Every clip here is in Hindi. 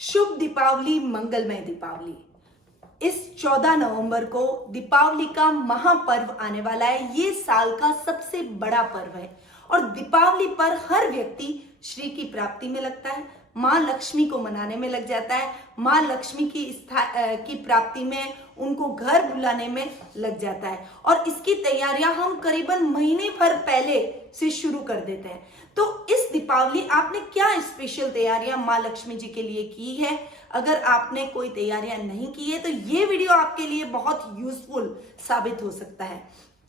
शुभ दीपावली, मंगलमय दीपावली। इस 14 नवंबर को दीपावली का महापर्व आने वाला है। ये साल का सबसे बड़ा पर्व है और दीपावली पर हर व्यक्ति श्री की प्राप्ति में लगता है, माँ लक्ष्मी को मनाने में लग जाता है, माँ लक्ष्मी की प्राप्ति में उनको घर बुलाने में लग जाता है और इसकी तैयारियां हम करीबन महीने भर पहले से शुरू कर देते हैं। तो इस दीपावली आपने क्या स्पेशल तैयारियां माँ लक्ष्मी जी के लिए की है? अगर आपने कोई तैयारियां नहीं की है तो ये वीडियो आपके लिए बहुत यूजफुल साबित हो सकता है।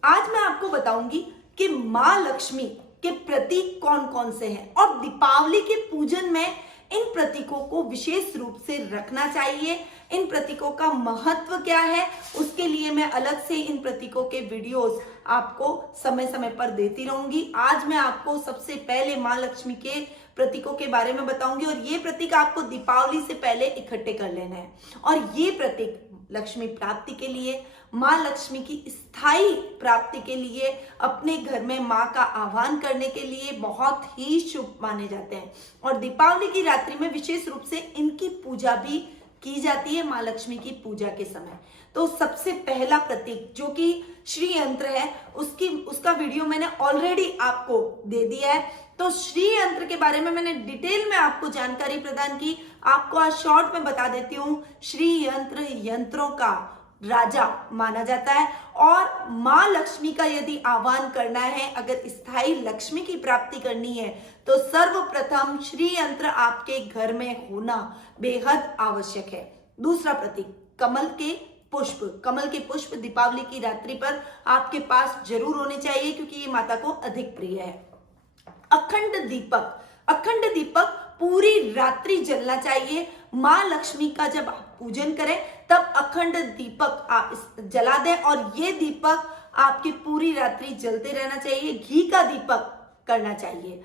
आज मैं आपको बताऊंगी कि माँ लक्ष्मी के प्रतीक कौन कौन से हैं और दीपावली के पूजन में इन प्रतीकों को विशेष रूप से रखना चाहिए। इन प्रतीकों का महत्व क्या है, उसके लिए मैं अलग से इन प्रतीकों के वीडियोस आपको समय समय पर देती रहूंगी। आज मैं आपको सबसे पहले माँ लक्ष्मी के प्रतीकों के बारे में बताऊंगी और ये प्रतीक आपको दीपावली से पहले इकट्ठे कर लेना है। और ये प्रतीक लक्ष्मी प्राप्ति के लिए, माँ लक्ष्मी की स्थायी प्राप्ति के लिए, अपने घर में माँ का आह्वान करने के लिए बहुत ही शुभ माने जाते हैं। और दीपावली की रात्रि में विशेष रूप से इनकी पूजा भी की जाती है माँ लक्ष्मी की पूजा के समय। तो सबसे पहला प्रतीक जो कि श्री यंत्र है, उसका वीडियो मैंने ऑलरेडी आपको दे दिया है। तो श्री यंत्र के बारे में मैंने डिटेल में आपको जानकारी प्रदान की, आपको आज शॉर्ट में बता देती हूँ। श्री यंत्र यंत्रों का राजा माना जाता है और माँ लक्ष्मी का यदि आह्वान करना है, अगर स्थायी लक्ष्मी की प्राप्ति करनी है तो सर्वप्रथम श्री यंत्र आपके घर में होना बेहद आवश्यक है। दूसरा प्रतीक कमल के पुष्प। कमल के पुष्प दीपावली की रात्रि पर आपके पास जरूर होने चाहिए क्योंकि ये माता को अधिक प्रिय है। अखंड दीपक। अखंड दीपक पूरी रात्रि जलना चाहिए। माँ लक्ष्मी का जब आप पूजन करें तब अखंड दीपक आप जला दें और ये दीपक आपकी पूरी रात्रि जलते रहना चाहिए। घी का दीपक करना चाहिए।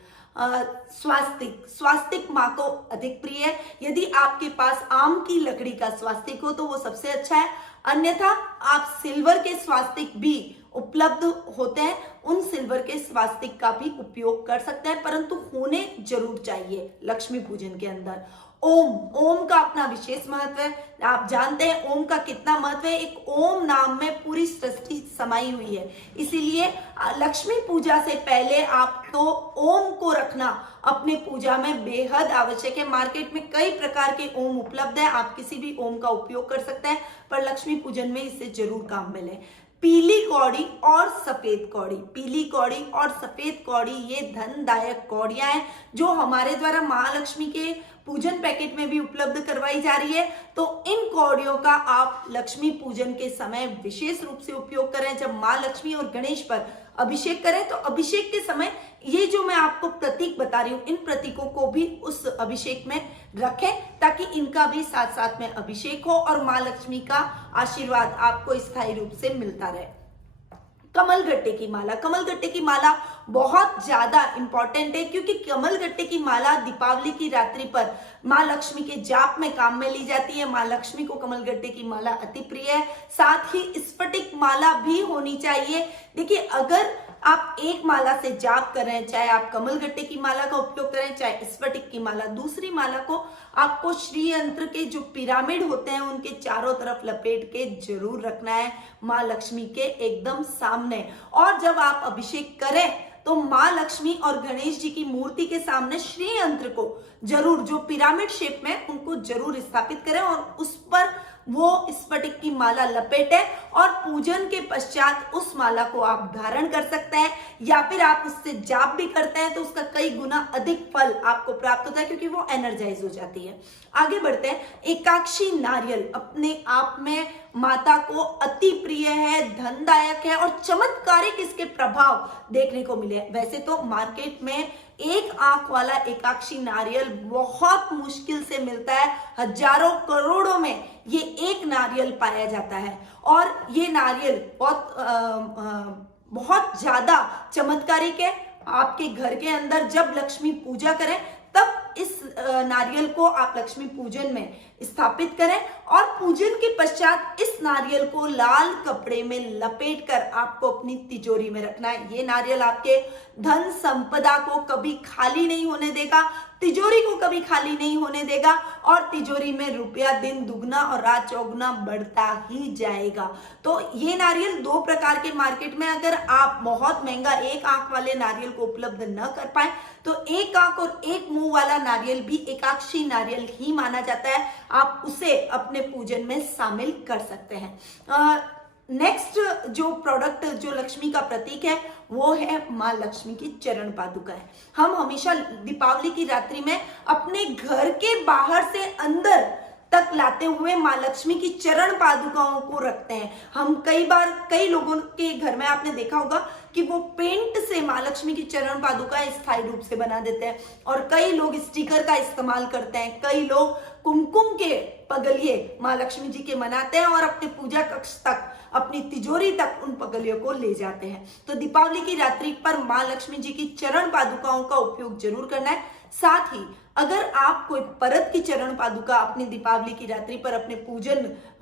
स्वास्तिक माँ को अधिक प्रिय है। यदि आपके पास आम की लकड़ी का स्वास्तिक हो तो वो सबसे अच्छा है, अन्यथा आप सिल्वर के स्वास्तिक भी उपलब्ध होते हैं, उन सिल्वर के स्वास्तिक का भी उपयोग कर सकते हैं, परंतु होने जरूर चाहिए लक्ष्मी पूजन के अंदर। ओम का अपना विशेष महत्व है। आप जानते हैं ओम का कितना महत्व है। एक ओम नाम में पूरी सृष्टि समाई हुई है, इसीलिए लक्ष्मी पूजा से पहले आपको ओम को रखना अपने पूजा में बेहद आवश्यक है। मार्केट में कई प्रकार के ओम उपलब्ध है, आप किसी भी ओम का उपयोग कर सकते हैं, पर लक्ष्मी पूजन में इससे जरूर काम मिले। पीली कौड़ी और सफेद कौड़ी। पीली कौड़ी और सफेद कौड़ी ये धनदायक कौड़ियां हैं जो हमारे द्वारा महालक्ष्मी के पूजन पैकेट में भी उपलब्ध करवाई जा रही है। तो इन कौड़ियों का आप लक्ष्मी पूजन के समय विशेष रूप से उपयोग करें। जब माँ लक्ष्मी और गणेश पर अभिषेक करें तो अभिषेक के समय ये जो मैं आपको प्रतीक बता रही हूँ, इन प्रतीकों को भी उस अभिषेक में रखें ताकि इनका भी साथ साथ में अभिषेक हो और माँ लक्ष्मी का आशीर्वाद आपको स्थायी रूप से मिलता रहे। कमलगट्टे की माला। कमलगट्टे की माला बहुत ज्यादा इंपॉर्टेंट है क्योंकि कमलगट्टे की माला दीपावली की रात्रि पर माँ लक्ष्मी के जाप में काम में ली जाती है। माँ लक्ष्मी को कमलगट्टे की माला अति प्रिय है। साथ ही स्फटिक माला भी होनी चाहिए। देखिए, अगर आप एक माला से जाप कर रहे हैं, चाहे आप कमलगट्टे की माला का उपयोग करें चाहे स्फटिक की माला, दूसरी माला को आपको श्री यंत्र के जो पिरामिड होते हैं उनके चारों तरफ लपेट के जरूर रखना है माँ लक्ष्मी के एकदम सामने। और जब आप अभिषेक करें तो माँ लक्ष्मी और गणेश जी की मूर्ति के सामने श्री यंत्र को जरूर, जो पिरामिड शेप में, उनको जरूर स्थापित करें और उस पर वो स्फटिक की माला लपेटे और पूजन के पश्चात उस माला को आप धारण कर सकते हैं या फिर आप उससे जाप भी करते हैं तो उसका कई गुना अधिक फल आपको प्राप्त होता है क्योंकि वो एनर्जाइज हो जाती है। आगे बढ़ते हैं। एकाक्षी नारियल अपने आप में माता को अति प्रिय है, धनदायक है और चमत्कारिक इसके प्रभाव देखने को मिले। वैसे तो मार्केट में एक आंख वाला एकाक्षी नारियल बहुत मुश्किल से मिलता है, हजारों करोड़ों में ये एक नारियल पाया जाता है और ये नारियल बहुत ज्यादा चमत्कारिक है। आपके घर के अंदर जब लक्ष्मी पूजा करें तब इस नारियल को आप लक्ष्मी पूजन में स्थापित करें और पूजन के पश्चात इस नारियल को लाल कपड़े में लपेटकर आपको अपनी तिजोरी में रखना है। ये नारियल आपके धन संपदा को कभी खाली नहीं होने देगा, तिजोरी को कभी खाली नहीं होने देगा और तिजोरी में रुपया दिन दुगना और रात चौगुना बढ़ता ही जाएगा। तो ये नारियल दो प्रकार के मार्केट में, अगर आप बहुत महंगा एक आंख वाले नारियल को उपलब्ध न कर पाए तो एक आंख और एक मुंह वाला नारियल भी एकाक्षी नारियल ही माना जाता है, आप उसे अपने पूजन में शामिल कर सकते हैं। नेक्स्ट जो प्रोडक्ट जो लक्ष्मी का प्रतीक है वो है माँ लक्ष्मी की चरण पादुका है। हम हमेशा दीपावली की रात्रि में अपने घर के बाहर से अंदर तक लाते हुए माँ लक्ष्मी की चरण पादुकाओं को रखते हैं। हम कई लोगों के घर में आपने देखा होगा कि वो पेंट से माँ लक्ष्मी की चरण पादुका स्थायी रूप से बना देते हैं और कई लोग स्टिकर का इस्तेमाल करते हैं, कई लोग कुमकुम के पगलिये माँ लक्ष्मी जी के मनाते हैं और अपने पूजा कक्ष तक, अपनी तिजोरी तक उन पगलियों को ले जाते हैं। तो दीपावली की रात्रि पर माँ लक्ष्मी जी की चरण पादुकाओं का उपयोग जरूर करना है। साथ ही अगर आप कोई परत की चरण पादुका अपनी दीपावली की रात्रि पर अपने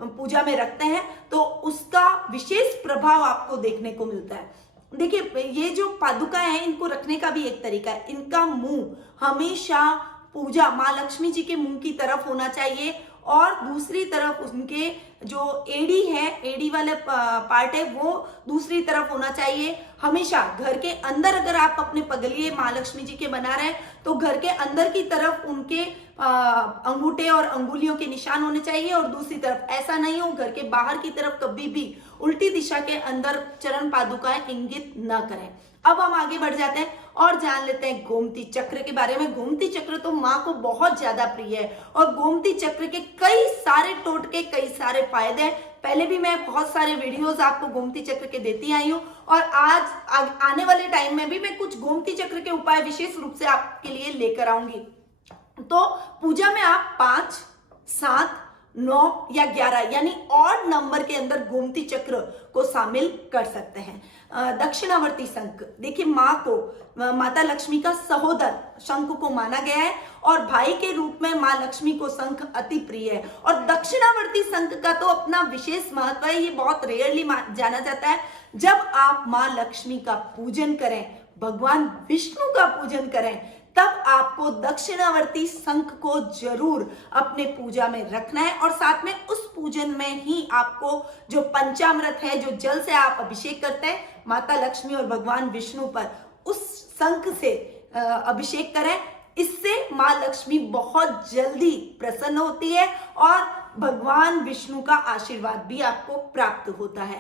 पूजा में रखते हैं तो उसका विशेष प्रभाव आपको देखने को मिलता है। देखिए, ये जो पादुका है इनको रखने का भी एक तरीका है। इनका मुंह हमेशा पूजा माँ लक्ष्मी जी के मुंह की तरफ होना चाहिए और दूसरी तरफ उनके जो एड़ी है, एड़ी वाले पार्ट है, वो दूसरी तरफ होना चाहिए। हमेशा घर के अंदर अगर आप अपने पगलिये माँ लक्ष्मी जी के बना रहे हैं तो घर के अंदर की तरफ उनके अंगूठे और अंगुलियों के निशान होने चाहिए और दूसरी तरफ ऐसा नहीं हो घर के बाहर की तरफ कभी भी उल्टी दिशा के अंदर चरण पादुकाएं इंगित न करें। अब हम आगे बढ़ जाते हैं और जान लेते हैं गोमती चक्र के बारे में। गोमती चक्र तो माँ को बहुत ज्यादा प्रिय है और गोमती चक्र के कई सारे टोटके, कई सारे फायदे हैं। पहले भी मैं बहुत सारे वीडियोस आपको गोमती चक्र के देती आई हूँ और आज आने वाले टाइम में भी मैं कुछ गोमती चक्र के उपाय विशेष रूप से आपके लिए लेकर आऊंगी। तो पूजा में आप 5, 7, 9 या 11 यानी ऑड नंबर के अंदर गोमती चक्र को शामिल कर सकते हैं। दक्षिणावर्ती शंख, देखिए माँ को, माता लक्ष्मी का सहोदर शंख को माना गया है और भाई के रूप में माँ लक्ष्मी को शंख अति प्रिय है और दक्षिणावर्ती शंख का तो अपना विशेष महत्व है। ये बहुत रेयरली जाना जाता है। जब आप माँ लक्ष्मी का पूजन करें, भगवान विष्णु का पूजन करें, तब आपको दक्षिणावर्ती शंख को जरूर अपने पूजा में रखना है और साथ में उस पूजन में ही आपको जो पंचामृत है, जो जल से आप अभिषेक करते हैं माता लक्ष्मी और भगवान विष्णु पर, उस शंख से अभिषेक करें। इससे माँ लक्ष्मी बहुत जल्दी प्रसन्न होती है और भगवान विष्णु का आशीर्वाद भी आपको प्राप्त होता है।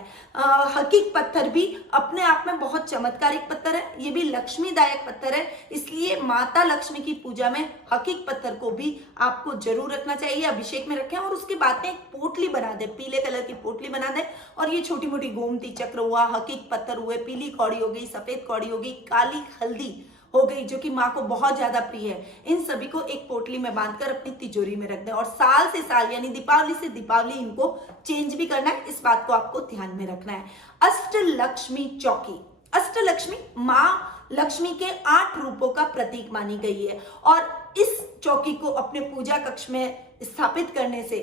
हकीक पत्थर भी अपने आप में बहुत चमत्कारिक पत्थर है, ये भी लक्ष्मीदायक पत्थर है, इसलिए माता लक्ष्मी की पूजा में हकीक पत्थर को भी आपको जरूर रखना चाहिए। अभिषेक में रखें और उसके बाद में एक पोटली बना दे, पीले कलर की पोटली बना दे और ये छोटी मोटी गोमती चक्र हुआ, हकीक पत्थर हुए, पीली कौड़ी हो गई, सफेद कौड़ी हो गई, काली हल्दी हो गई जो कि माँ को बहुत ज्यादा प्रिय है, इन सभी को एक पोटली में बांधकर अपनी तिजोरी में रख दें और साल से साल यानी दीपावली से दीपावली इनको चेंज भी करना है, इस बात को आपको ध्यान में रखना है। अष्टलक्ष्मी चौकी, अष्टलक्ष्मी माँ लक्ष्मी के 8 रूपों का प्रतीक मानी गई है और इस चौकी को अपने पूजा कक्ष में स्थापित करने से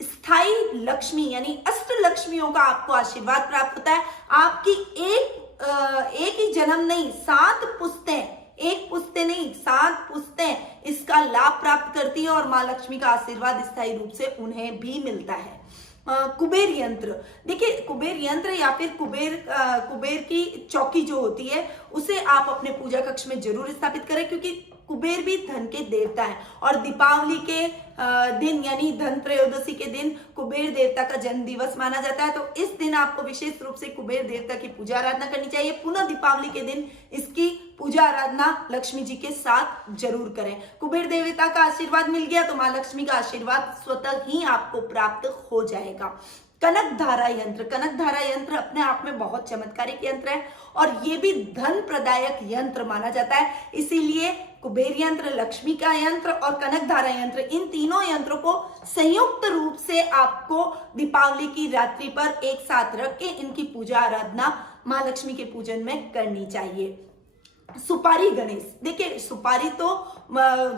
स्थायी लक्ष्मी यानी अष्टलक्ष्मियों का आपको आशीर्वाद प्राप्त होता है। आपकी एक ही जन्म नहीं, 7 पुश्तें, एक पुश्ते नहीं 7 पुश्तें इसका लाभ प्राप्त करती है और माँ लक्ष्मी का आशीर्वाद स्थायी रूप से उन्हें भी मिलता है। कुबेर यंत्र, देखिए कुबेर यंत्र या फिर कुबेर की चौकी जो होती है उसे आप अपने पूजा कक्ष में जरूर स्थापित करें क्योंकि कुबेर भी धन के देवता है और दीपावली के दिन यानी धन त्रयोदशी के दिन कुबेर देवता का जन्म दिवस माना जाता है। तो इस दिन आपको विशेष रूप से कुबेर देवता की पूजा आराधना करनी चाहिए। पुनः दीपावली के दिन इसकी पूजा आराधना लक्ष्मी जी के साथ जरूर करें। कुबेर देवता का आशीर्वाद मिल गया तो माँ लक्ष्मी का आशीर्वाद स्वतः ही आपको प्राप्त हो जाएगा। कनक धारा यंत्र, कनक धारा यंत्र अपने आप में बहुत चमत्कारिक यंत्र है और ये भी धन प्रदायक यंत्र माना जाता है, इसीलिए कुबेर यंत्र, लक्ष्मी का यंत्र और कनक धारा यंत्र, इन तीनों यंत्रों को संयुक्त रूप से आपको दीपावली की रात्रि पर एक साथ रख के इनकी पूजा आराधना माँ लक्ष्मी के पूजन में करनी चाहिए। सुपारी गणेश, देखिए सुपारी तो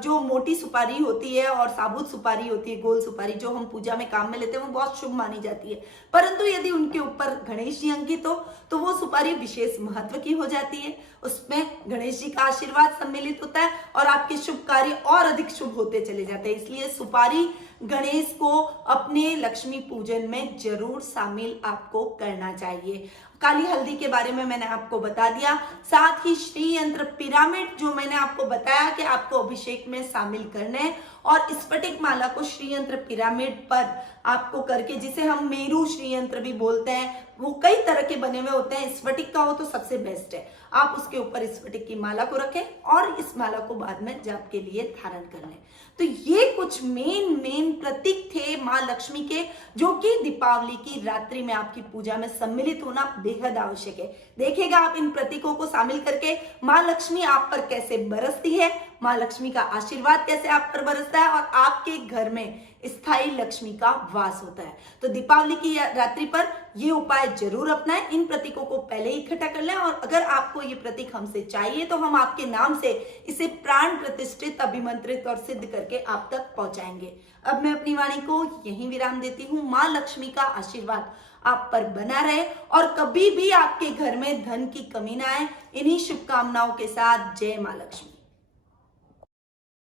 जो मोटी सुपारी होती है और साबुत सुपारी होती है, गोल सुपारी जो हम पूजा में काम में लेते हैं, वो बहुत शुभ मानी जाती है। परंतु यदि उनके ऊपर गणेश जी अंकित हो तो वो सुपारी विशेष महत्व की हो जाती है। उसमें गणेश जी का आशीर्वाद सम्मिलित होता है और आपके शुभ कार्य और अधिक शुभ होते चले जाते हैं। इसलिए सुपारी गणेश को अपने लक्ष्मी पूजन में जरूर शामिल आपको करना चाहिए। काली हल्दी के बारे में मैंने आपको बता दिया, साथ ही श्री यंत्र पिरामिड जो मैंने आपको बताया कि आपको अभिषेक में शामिल करने हैं, और स्फटिक माला को श्री यंत्र पिरामिड पर आपको करके, जिसे हम मेरू श्री यंत्र भी बोलते हैं, वो कई तरह के बने हुए होते हैं, स्फटिक का हो तो सबसे बेस्ट है। आप उसके ऊपर स्फटिक की माला को रखें और इस माला को बाद में जाप के लिए धारण कर लें। तो ये कुछ मेन प्रतीक थे माँ लक्ष्मी के, जो कि दीपावली की रात्रि में आपकी पूजा में सम्मिलित होना बेहद आवश्यक है। देखिएगा आप इन प्रतीकों को शामिल करके माँ लक्ष्मी आप पर कैसे बरसती है, माँ लक्ष्मी का आशीर्वाद कैसे आप पर बरसता है और आपके घर में स्थायी लक्ष्मी का वास होता है। तो दीपावली की रात्रि पर ये उपाय जरूर अपनाएं। इन प्रतीकों को पहले ही इकट्ठा कर लें, और अगर आपको ये प्रतीक हमसे चाहिए तो हम आपके नाम से इसे प्राण प्रतिष्ठित, अभिमंत्रित और सिद्ध करके आप तक पहुंचाएंगे। अब मैं अपनी वाणी को यहीं विराम देती हूँ। माँ लक्ष्मी का आशीर्वाद आप पर बना रहे और कभी भी आपके घर में धन की कमी ना आए। इन्हीं शुभकामनाओं के साथ जय माँ लक्ष्मी।